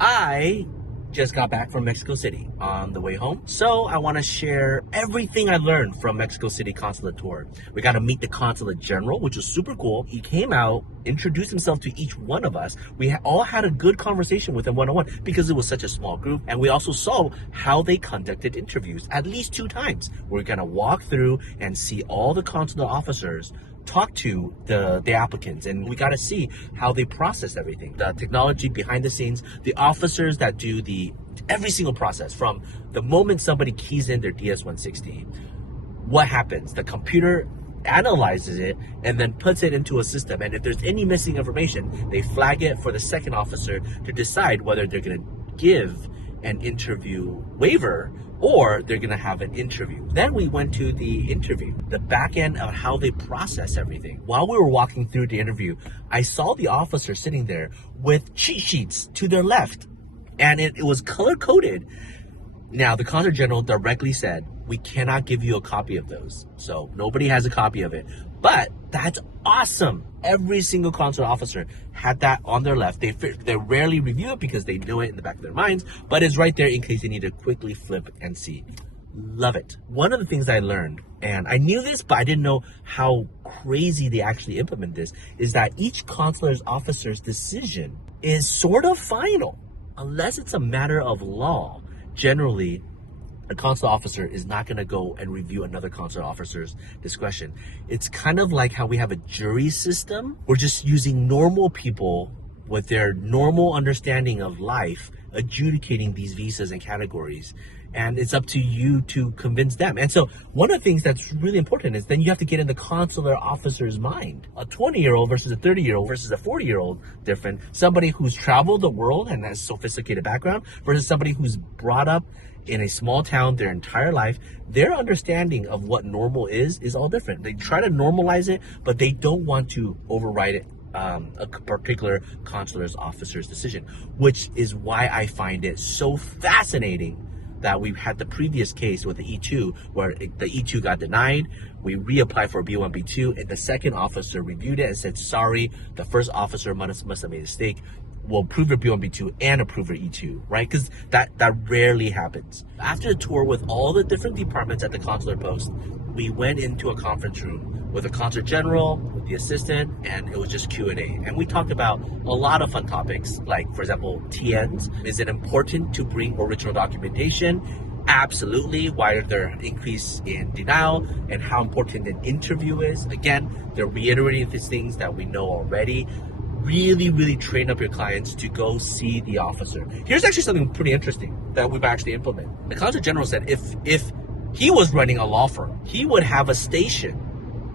I just got back from Mexico City on the way home, so I want to share everything I learned from Mexico City consulate tour. We got to meet the consulate general, which was super cool. He came out, introduced himself to each one of us. We all had a good conversation with him one-on-one because it was such a small group, and we also saw how they conducted interviews at least 2 times. We're gonna walk through and see all the consular officers talk to the applicants, and we got to see how they process everything, the technology behind the scenes, the officers that do every single process from the moment somebody keys in their DS-160. What happens? The computer analyzes it and then puts it into a system, and if there's any missing information, they flag it for the second officer to decide whether they're going to give an interview waiver or they're gonna have an interview. Then we went to the interview, the back end of how they process everything. While we were walking through the interview, I saw the officer sitting there with cheat sheets to their left, and it was color coded. Now, the consul general directly said, we cannot give you a copy of those. So nobody has a copy of it, but that's awesome. Every single consular officer had that on their left. They rarely review it because they know it in the back of their minds, but it's right there in case they need to quickly flip and see. Love it. One of the things I learned, and I knew this, but I didn't know how crazy they actually implement this, is that each consular officer's decision is sort of final. Unless it's a matter of law, generally, a consular officer is not going to go and review another consular officer's discretion. It's kind of like how we have a jury system. We're just using normal people with their normal understanding of life, adjudicating these visas and categories. And it's up to you to convince them. And so one of the things that's really important is then you have to get in the consular officer's mind. A 20-year-old versus a 30-year-old versus a 40-year-old different. Somebody who's traveled the world and has sophisticated background versus somebody who's brought up in a small town their entire life. Their understanding of what normal is all different. They try to normalize it, but they don't want to override it. A particular consular officer's decision, which is why I find it so fascinating that we've had the previous case with the E2 where the E2 got denied. We reapplied for a B1, B2, and the second officer reviewed it and said, sorry, the first officer must have made a mistake. We'll approve your B1, B2 and approve your E2, right? Because that rarely happens. After the tour with all the different departments at the consular post, we went into a conference room with the consul general, with the assistant, and it was just Q&A. And we talked about a lot of fun topics, like, for example, TNs. Is it important to bring original documentation? Absolutely. Why are there an increase in denial, and how important an interview is? Again, they're reiterating these things that we know already. Really train up your clients to go see the officer. Here's actually something pretty interesting that we've actually implemented. The consul general said if he was running a law firm, he would have a station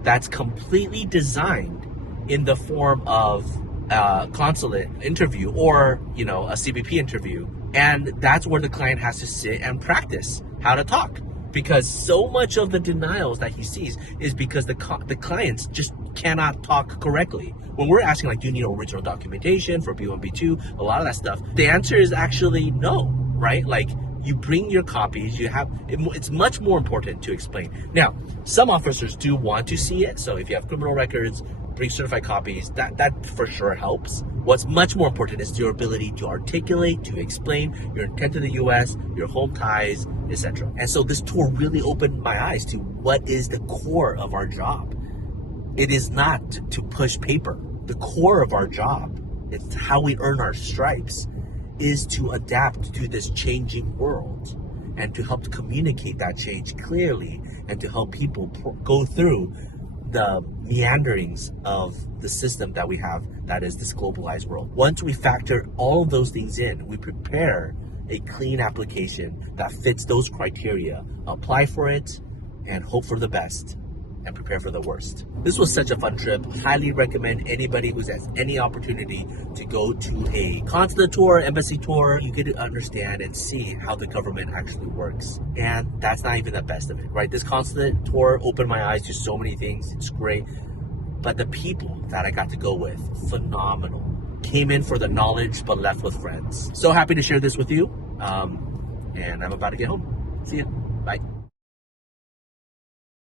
that's completely designed in the form of a consulate interview or, a CBP interview. And that's where the client has to sit and practice how to talk. Because so much of the denials that he sees is because the clients just cannot talk correctly. When we're asking, like, do you need original documentation for B1, B2, a lot of that stuff, the answer is actually no, right? Like, you bring your copies, it's much more important to explain. Now, some officers do want to see it. So if you have criminal records, bring certified copies, that for sure helps. What's much more important is your ability to articulate, to explain your intent to the US, your home ties, etc. And so this tour really opened my eyes to what is the core of our job. It is not to push paper. The core of our job, it's how we earn our stripes, is to adapt to this changing world and to help communicate that change clearly and to help people go through the meanderings of the system that we have that is this globalized world. Once we factor all of those things in, we prepare a clean application that fits those criteria, apply for it, and hope for the best and prepare for the worst. This was such a fun trip. Highly recommend anybody who has any opportunity to go to a consulate tour, embassy tour. You get to understand and see how the government actually works. And that's not even the best of it, right? This consulate tour opened my eyes to so many things. It's great. But the people that I got to go with, phenomenal. Came in for the knowledge, but left with friends. So happy to share this with you. And I'm about to get home. See ya.